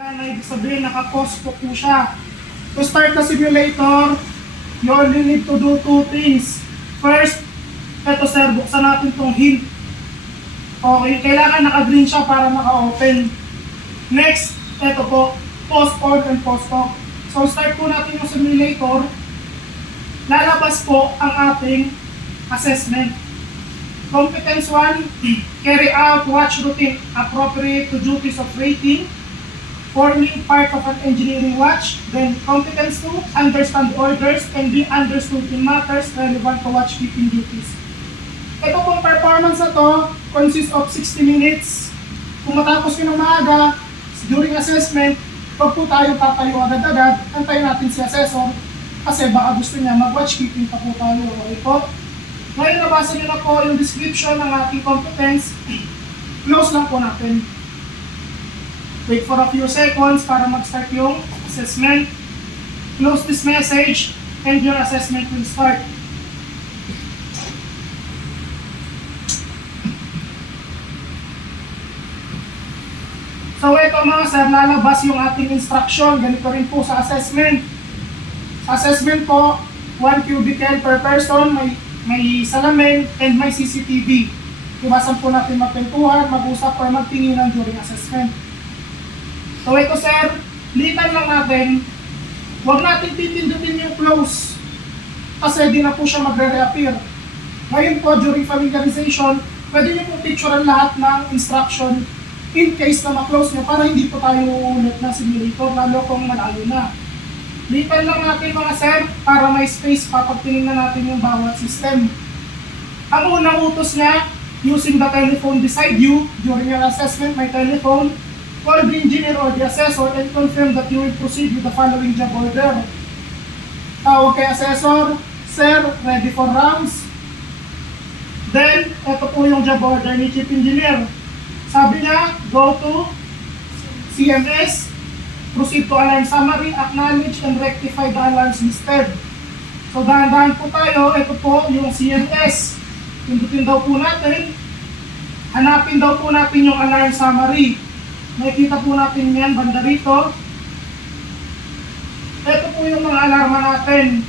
Na ibig sabihin, naka-pause po siya. To start the simulator, you only need to do two things. First, eto sir, buksan natin tong hint. Okay, kailangan naka-green siya para naka-open. Next, eto po, pause on and pause off. So start po natin yung simulator. Lalabas po ang ating assessment. Competence 1, carry out watch routine appropriate to duties of rating, forming part of an engineering watch. Then competence 2, understand orders and be understood in matters relevant to watchkeeping duties. Ito pong performance na to consists of 60 minutes. Kung matapos nyo ng maaga, during assessment, wag po tayo tatayo agad-agad, antayin natin si assessor kasi baka gusto niya mag-watchkeeping pa po tayo. Okay po? Ngayon nabasa nyo na po yung description ng ating competence. Close lang po natin. Wait for a few seconds para mag-start yung assessment. Close this message and your assessment will start. So ito mga sir, lalabas yung ating instruction. Ganito rin po sa assessment. Sa assessment po, 1 cubicle per person, may salamin and may CCTV. Iwasan po natin magkwentuhan, mag-usap or magtinginan during assessment. So ito sir, litan lang natin. Huwag natin titindutin yung close kasi di na po siya magre-reappear. Ngayon po, during familiarization, pwede nyo po picturean lahat ng instruction in case na ma-close nyo para hindi po tayo uulit na simulator lalo kung malayo na. Litan lang natin mga sir para may space pa pag tinignan natin yung bawat system. Ang unang utos niya, using the telephone beside you during your assessment, my telephone, call the engineer or the assessor and confirm that you will proceed with the following job order. Tawag kay assessor, sir, ready for rounds. Then, ito po yung job order ni chief engineer. Sabi niya, go to CMS, proceed to alarm summary, acknowledge and rectify the alarms listed. So dahan-dahan po tayo, ito po yung CMS. Pindutin daw po natin, hanapin daw po natin yung alarm summary. Makikita po natin yan banda rito. Ito po yung mga alarma natin.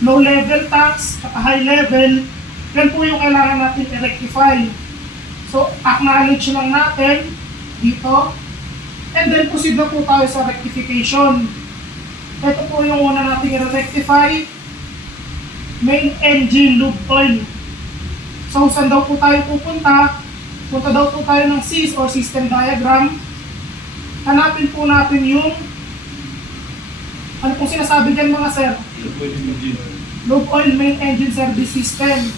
Low level tax, high level, yan po yung kailangan natin i-rectify. So, acknowledge lang natin dito. And then, proceed na po tayo sa rectification. Ito po yung una natin i-rectify. Main engine lube oil. So, saan daw po tayo pupunta? Punta daw po tayo ng SIS or system diagram. Hanapin po natin yung ano pong sinasabi dyan mga sir? Lube oil main engine service system.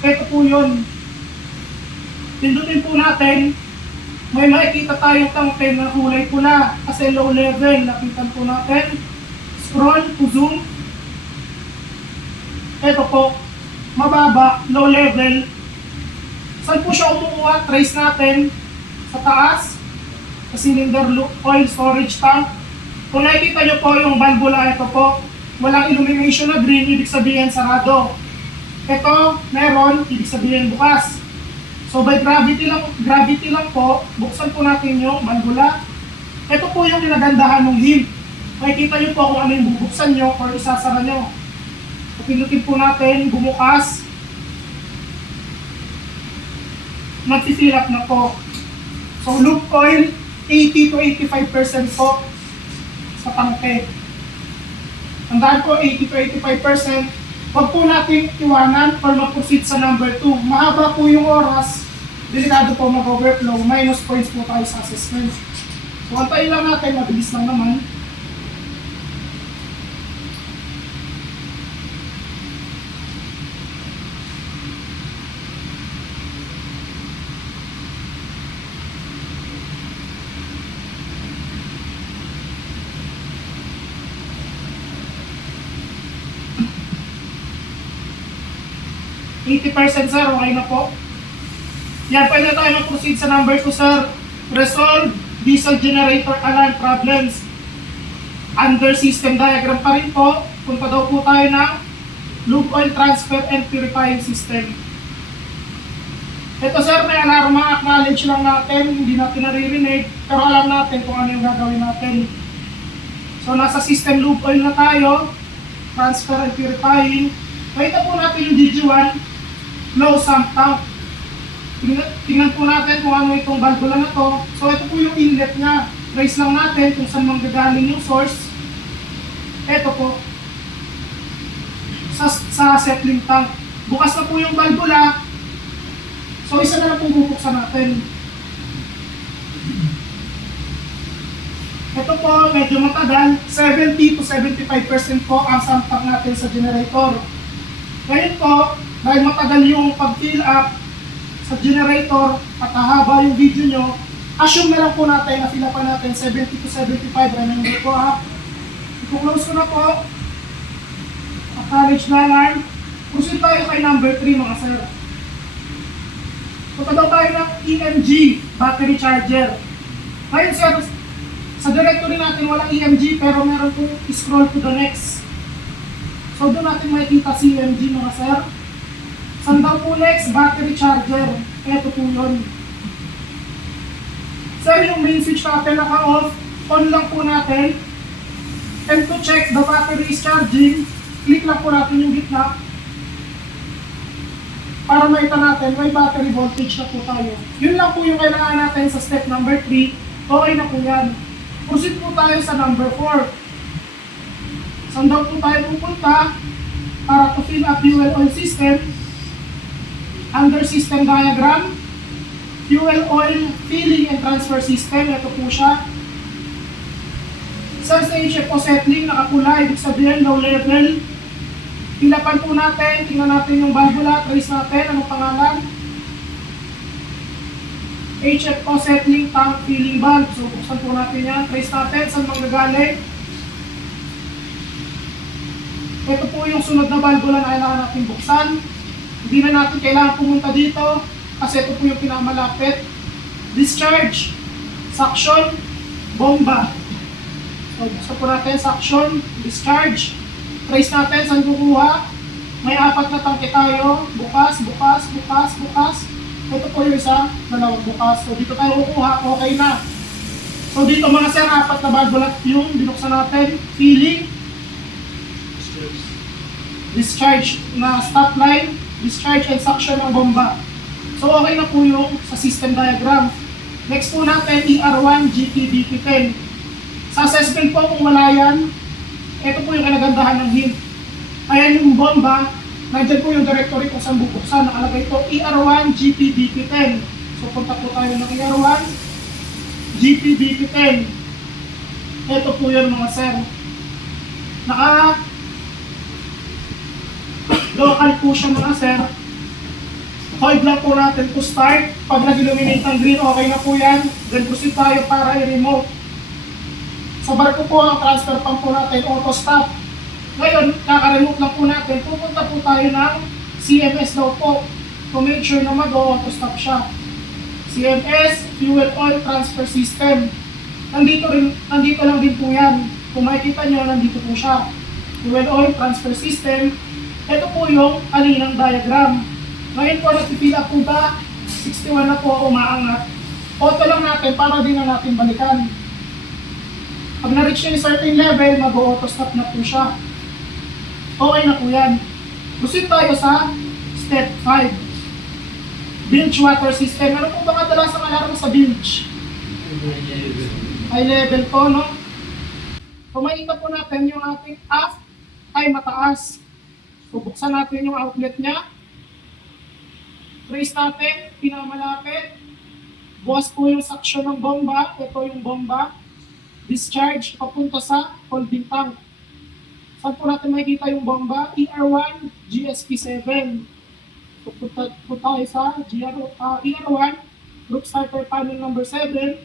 Ito po yun. Pindutin po natin, may makikita tayong tangke na kulay pula kasi low level. Nakitan po natin. Scroll to zoom. Ito po, mababa, low level. Saan po siya umukuha? Trace natin sa taas. Sa cylinder oil storage tank. Kung nakikita nyo po yung valvula, ito po, walang illumination na green, ibig sabihin sarado. Ito, meron, ibig sabihin bukas. So by gravity lang po, buksan po natin yung valvula. Ito po yung ginagandahan ng hint. Makikita nyo po kung ano yung bubuksan nyo or isasara nyo. So pinutin po natin, bumukas. Mag-fill up na po. So lube oil, 80 to 85% po sa tangke. Tandaan po, 80 to 85%. Huwag po natin iwanan or mag-proceed sa number 2. Mahaba po yung oras, delikado po mag-overflow, minus points po tayo sa assessment. So, antayin lang natin, mabilis lang naman. %, sir, okay na po. Yan, pwede tayo mag-proceed sa number 2, sir. Resolve diesel generator alarm problems. Under system diagram pa rin po, punta daw po tayo ng lube oil transfer and purifying system. Ito sir, may alarma, acknowledge lang natin, hindi natin naririnig, pero alam natin kung ano yung gagawin natin. So nasa system loop oil na tayo, transfer and purifying. Pakita po natin yung DG1, low sump tank. Tingnan po natin kung ano itong valvula na to. So ito po yung inlet niya. Trace lang natin kung saan manggagaling yung source. Ito po, sa settling tank. Bukas na po yung valvula. So isa na lang po bubuksan natin. Ito po, medyo matagal. 70 to 75% po ang sump tank natin sa generator. Ngayon po, dahil matagal yung pag-fill up sa generator at hahaba yung video nyo, assume na lang po natin na fill up natin 70 to 75 remainder po ha. I-close ko na po. Acknowledge na alarm. Proceed tayo kay number 3 mga sir. Punta daw tayo ng EMG battery charger. Ngayon sir, sa directory natin walang EMG pero meron po scroll to the next. So doon natin makikita si EMG mga sir. Saan daw po next? Battery charger. Ito po yun. Sir, yung main switch natin naka-off. On lang po natin. And to check the battery is charging, click lang po natin yung gitna. Para makita natin, may battery voltage na po tayo. Yun lang po yung kailangan natin sa step number 3. Okay na po yan. Proceed po tayo sa number 4. Saan daw po tayo pupunta para to fill up fuel oil system? Under system diagram, fuel oil filling and transfer system. Ito po siya. Sa HFO settling, nakapula, ibig sabihin low level. Hilapan po natin, tingnan natin yung valvula, trace natin, anong pangalan? HFO settling tank filling valve. So buksan po natin yan, trace natin, saan manggagaling? Ito po yung sunod na valvula na kailangan natin buksan. Hindi na natin kailangan pumunta dito kasi ito po yung pinamalapit. Discharge, suction, bomba. So, buksan po natin, suction, discharge. Trace natin, saan kukuha? May 4 na tangke tayo. Bukas, bukas, bukas, bukas. Ito po yung isa, dalawang bukas. So, dito tayo kukuha, okay na. So, dito mga sir, 4 na valvula yung binuksan natin. Filling, discharge na stop line, discharge and suction ng bomba. So, okay na po yung sa system diagram. Next po natin, ER1 GTDP10. Sa assessment po kung wala yan, ito po yung kinagandahan ng hint. Ayan yung bomba, nandyan po yung directory kung saan bubuksan. Nakalagay ito ER1 GTDP10. So punta po tayo ng ER1 GTDP10. Ito po yun mga sir. Local po siya mga sir. Hold lang po natin to start. Pag nag-illuminate ng green, okay na po yan. Then proceed tayo para i-remote. Sa barko po ang transfer pump po natin, auto stop. Ngayon, kaka-remote lang po natin. Pupunta po tayo ng CMS daw po to make sure na mag-auto stop siya. CMS, Fuel Oil Transfer System. Nandito lang din po yan. Kung makikita nyo, nandito po siya. Fuel Oil Transfer System. Ito po yung kaninang diagram. Ngayon po, nag-fill up po ba? 61 na po, umaangat. Auto lang natin para din na natin balikan. Pag na-reach yung certain level, mag-auto stop na po siya. Okay na po yan. Proceed tayo sa step 5. Bilge water system. Ano po ba kadalasang alarm sa bilge? High level po, no? Kung makita po natin yung ating aft ay mataas. So, buksan natin yung outlet niya. Trace natin, pinamalapit. Bukas po yung suction ng bomba. Ito yung bomba. Discharge papunta sa holding tank. Saan po natin makikita yung bomba? ER1 GSP7. So, punta tayo sa ER1 group starter panel number 7.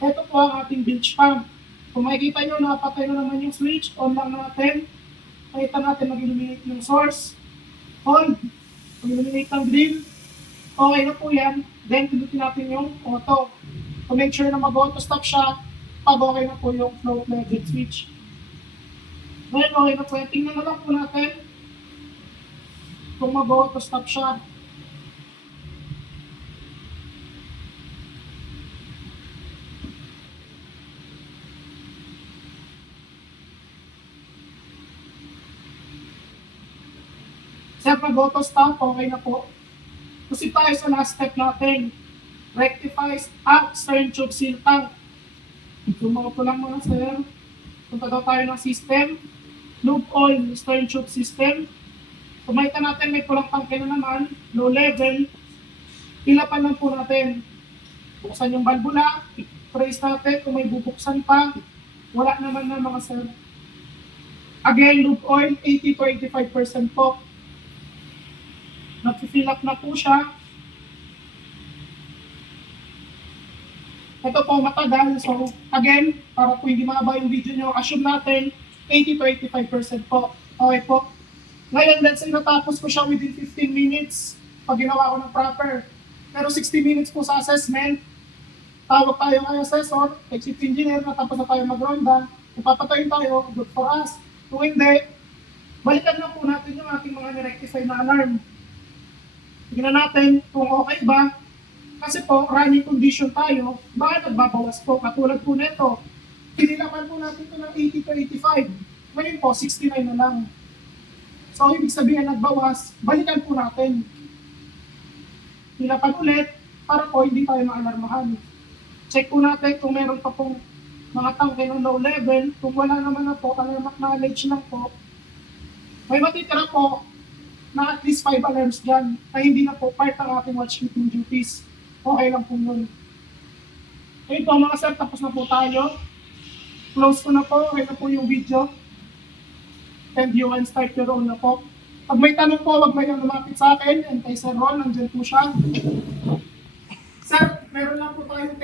Ito po ang ating bilge pump. Kung makikita nyo, napatay na naman yung switch. On lang natin. Makita natin mag-illuminate yung source. Hold. Mag-illuminate ng green. Okay na po yan. Then, pindutin natin yung auto. To make sure na mag-auto stop siya pag okay na po yung float legend switch. Ngayon, okay na po yan. Tingnan na lang po natin kung mag-auto stop siya. Sir, nag-auto stop, okay na po. Kasi tayo sa last step natin. Rectifies up stern tube seal tank. Sumagot ko lang mga sir. Punta daw tayo ng system. Lube oil, stern tube system. Kumaita natin, may pulang tangke na naman. Low level. Ilapan lang po natin. Buksan yung valvula. Trace natin kung may bubuksan pa. Wala naman na mga sir. Again, lube oil, 80 to 85% po. Nag-fill up na po siya. Ito po matagal. So, again, para po hindi mahaba yung video nyo, assume natin 80 to 85% po. Okay po. Ngayon, let's say natapos ko siya within 15 minutes pag ginawa ko ng proper. Pero 60 minutes po sa assessment. Tawag tayo ng assessor, exit engineer, natapos na tayo mag-ronda. Ipapatayin tayo, good for us. Kung hindi, balikan lang po natin yung ating mga nirectify na alarm. Tingnan natin kung okay ba. Kasi po, running condition tayo, baka nagbabawas po. Katulad po nito, pinilaman po natin ito ng 80 to 85. Ngayon po, 69 na lang. So, ibig sabihin nagbawas, balikan po natin. Pilapan ulit, para po hindi tayo maalarmahan. Check po natin kung meron pa pong mga tangke ng low level. Kung wala naman na po, alarm acknowledge lang po. May matitira po na at least 5 alarms dyan na hindi na po part ng ating watchkeeping duties. Okay lang po yun. Ayun po mga sir, tapos na po tayo. Close ko na po, okay na po yung video. And you can start your own na po. Pag may tanong po, wag may lumapit sa akin. And kay Sir Ron, nandyan po siya. Sir, meron lang po tayong